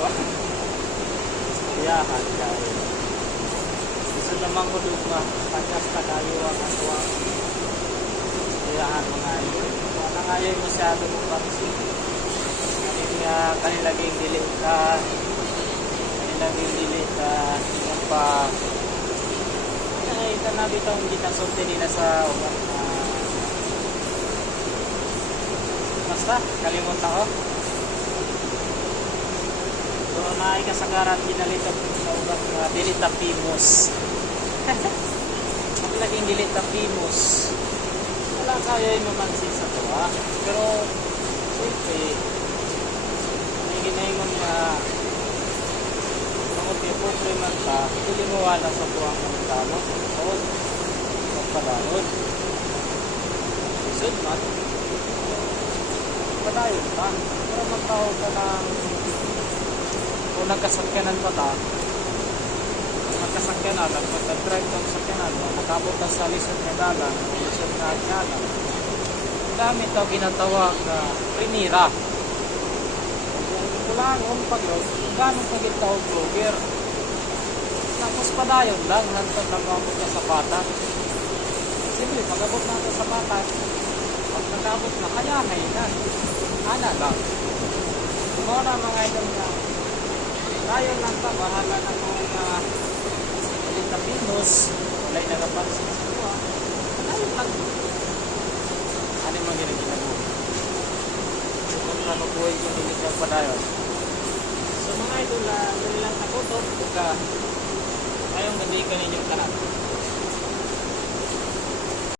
kuha. Iyahan kay. Gusto naman ko dugma. Pagkas na kayo ang atuwang. Iyahan mga idol. Wala nga yun masyado mong pansin. Kanilaging dilitan. Kanilaging dilitan. Yung pa. Ito na bitong ginasulti nila sa ugat. Basta, kalimutan ko. So, naay kasagaran ginalita sa ugat nga dilita pimus. Ang laging dilita pimus. Wala kayo yung mamansin sa to, ha? Pero, siyempre, may ginaingon nga pobre man ta, hindi mo wala sa tuwang ng dalot. O, magpadalot. Isod man. Padayon ta. Pero magtawag ka ng kung nagkasakyanan pa ta, nagkasakyanan, nagpag-drive ng sakyanan, nakabot na sa lisod na dalan, lisod na dalan. Gamit ito ginatawag na primera. Kung kulangon pag-log, ganong pag-itawag vlogger. Tapos padayon lang, hantod nag-abot ka sa bata. Siyempre, pag-abot na ka sa bata, pag nag-abot na, kayahay na. Ana lang. Mga na mga idol na, tayo lang pa, bahala na mga Pilipinus, wala'y nagapansin sa buha. Tayo lang. Ano yung mga ginagawa? So, kung ano buhay yung niligyan padayon. So, mga idol, nilang nakutot, kung ngayong gabi ka ninyong kanan.